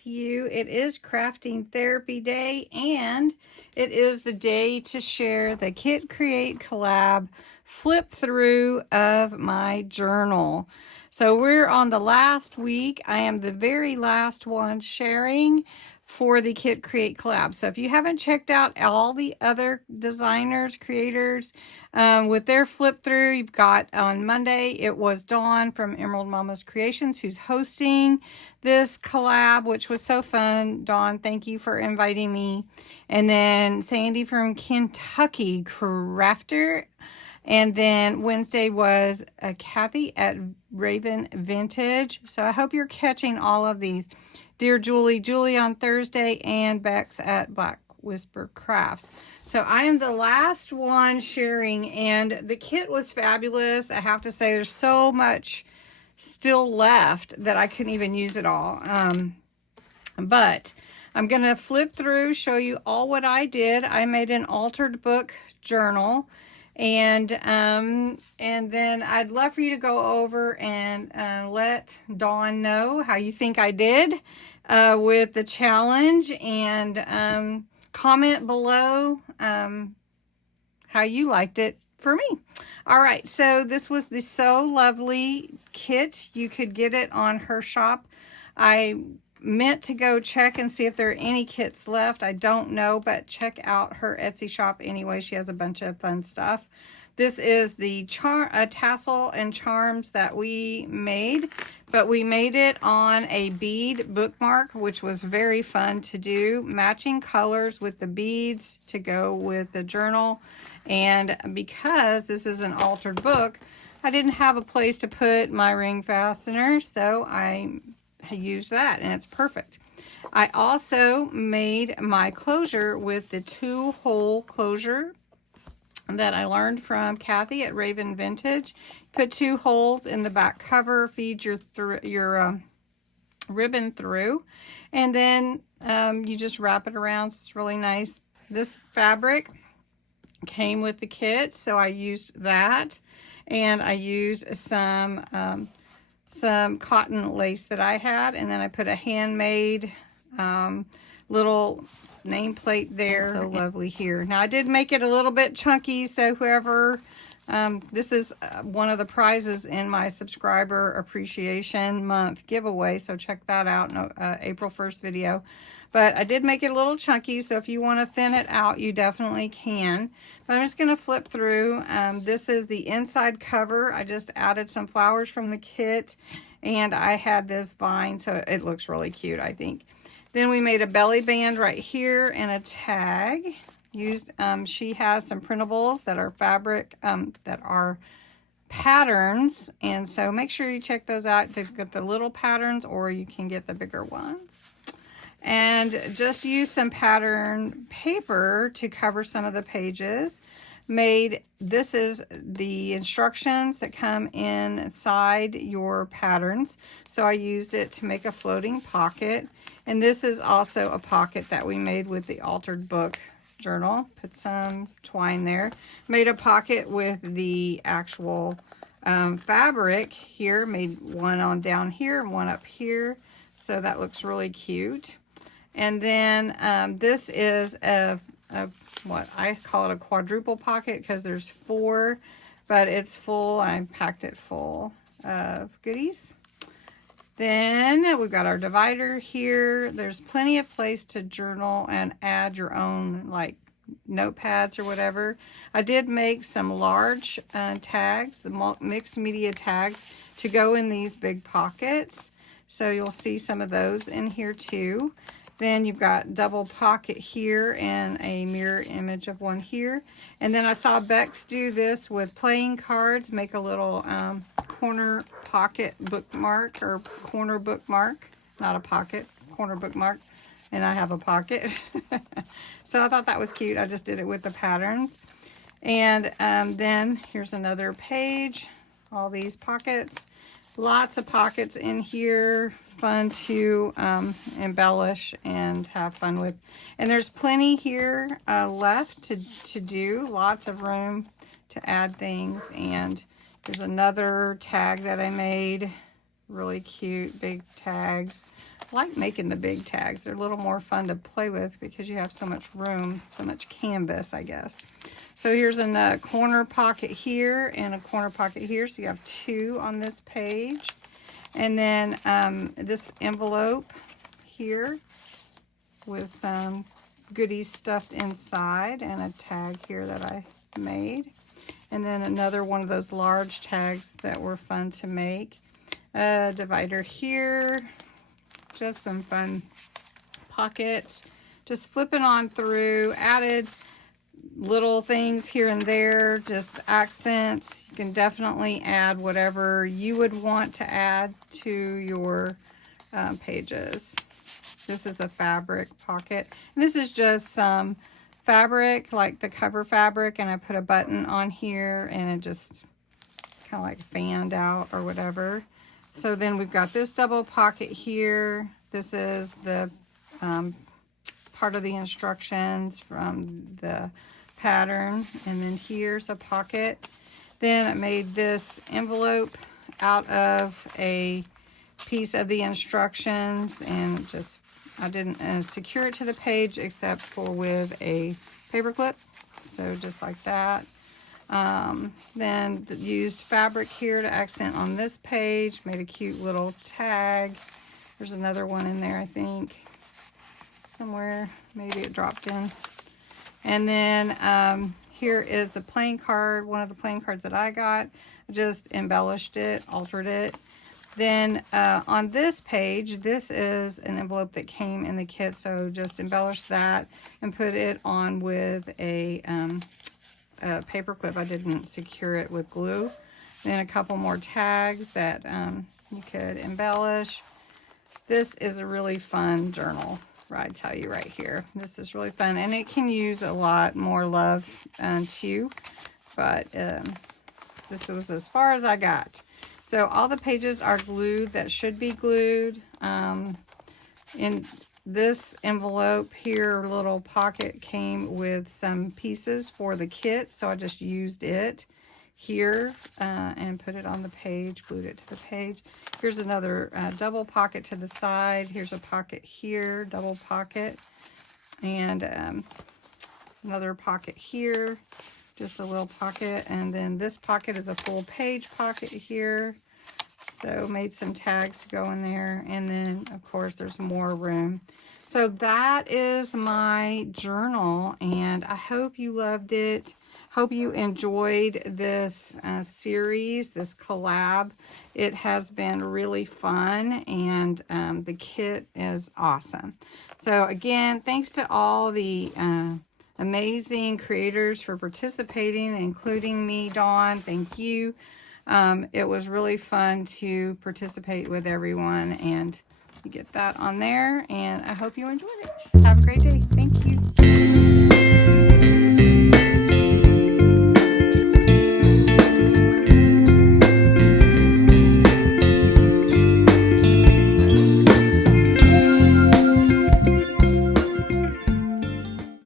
with you. It is Crafting Therapy Day, and it is the day to share the Kit Create Collab flip through of my journal. So we're on the last week. I am the very last one sharing for the Kit Create Collab. So if you haven't checked out all the other designers, creators, with their flip through, you've got on Monday, it was Dawn from Emerald Mommas Creations who's hosting this collab, which was so fun. Dawn, thank you for inviting me. And then Sandy from Kentucky, Krafter. And then Wednesday was Kathy at Raven Vintage. So I hope you're catching all of these. DearJulieJulie on Thursday, and Bexx at BlackWhisperCrafts. So I am the last one sharing, and the kit was fabulous. I have to say there's so much still left that I couldn't even use it all. But I'm going to flip through, show you all what I did. I made an altered book journal. And then I'd love for you to go over and let Dawn know how you think I did with the challenge, and comment below how you liked it for me. All right, so this was the So Lovely kit. You could get it on her shop. I meant to go check and see if there are any kits left. I don't know, but check out her Etsy shop anyway. She has a bunch of fun stuff. This is the tassel and charms that we made, but we made it on a bead bookmark, which was very fun to do. Matching colors with the beads to go with the journal. And because this is an altered book, I didn't have a place to put my ring fastener, so I use that, and it's perfect. I also made my closure with the 2-hole closure that I learned from Kathy at Raven Vintage. Put 2 holes in the back cover, feed your ribbon through, and then you just wrap it around. It's really nice. This fabric came with the kit, so I used that, and I used some cotton lace that I had, and then I put a handmade little nameplate there. So lovely here. Now I did make it a little bit chunky, so whoever, this is one of the prizes in my subscriber appreciation month giveaway, so check that out in April 1st video. But I did make it a little chunky, so if you want to thin it out, you definitely can. But I'm just going to flip through. This is the inside cover. I just added some flowers from the kit, and I had this vine, so it looks really cute, I think. Then we made a belly band right here and a tag. She has some printables that are fabric, that are patterns, and so make sure you check those out. They've got the little patterns, or you can get the bigger ones. And just use some pattern paper to cover some of the pages. This is the instructions that come inside your patterns. So I used it to make a floating pocket. And this is also a pocket that we made with the altered book journal. Put some twine there. Made a pocket with the actual fabric here. Made one on down here and one up here. So that looks really cute. And then this is what I call it, a quadruple pocket, because there's 4, but it's full. I packed it full of goodies. Then we've got our divider here. There's plenty of place to journal and add your own like notepads or whatever. I did make some large tags, the mixed media tags, to go in these big pockets. So you'll see some of those in here too. Then you've got double pocket here and a mirror image of one here. And then I saw Bexx do this with playing cards, make a little corner pocket bookmark, or corner bookmark, not a pocket, corner bookmark. And I have a pocket. So I thought that was cute. I just did it with the patterns. And then here's another page, all these pockets. Lots of pockets in here, fun to embellish and have fun with. And there's plenty here left to do, lots of room to add things. And there's another tag that I made, really cute, big tags. like making the big tags. They're a little more fun to play with because you have so much room, so much canvas, I guess. So here's a corner pocket here and a corner pocket here. So you have 2 on this page. And then this envelope here with some goodies stuffed inside and a tag here that I made. And then another one of those large tags that were fun to make. A divider here. Just some fun pockets. Just flipping on through. Added little things here and there. Just accents. You can definitely add whatever you would want to add to your pages. This is a fabric pocket. And this is just some fabric, like the cover fabric, and I put a button on here and it just kind of like fanned out or whatever. So then we've got this double pocket here. This is the part of the instructions from the pattern. And then here's a pocket. Then I made this envelope out of a piece of the instructions, and just I didn't secure it to the page except for with a paper clip. So just like that. Then used fabric here to accent on this page. Made a cute little tag. There's another one in there, I think. Somewhere. Maybe it dropped in. And then here is the playing card. One of the playing cards that I got. I just embellished it, altered it. Then on this page, this is an envelope that came in the kit, so just embellish that and put it on with a paper clip. I didn't secure it with glue. Then a couple more tags that you could embellish. This is a really fun journal, I tell you right here. This is really fun, and it can use a lot more love too, but this was as far as I got. So all the pages are glued that should be glued. In this envelope here, little pocket came with some pieces for the kit, so I just used it here and put it on the page, glued it to the page. Here's another double pocket to the side. Here's a pocket here, double pocket, and another pocket here. Just a little pocket, and then this pocket is a full page pocket here. So made some tags to go in there, and then of course there's more room. So that is my journal, and I hope you loved it. Hope you enjoyed this series, this collab. It has been really fun, and the kit is awesome. So again, thanks to all the amazing creators for participating, including me, Dawn. Thank you. It was really fun to participate with everyone, and you get that on there, and I hope you enjoyed it. Have a great day.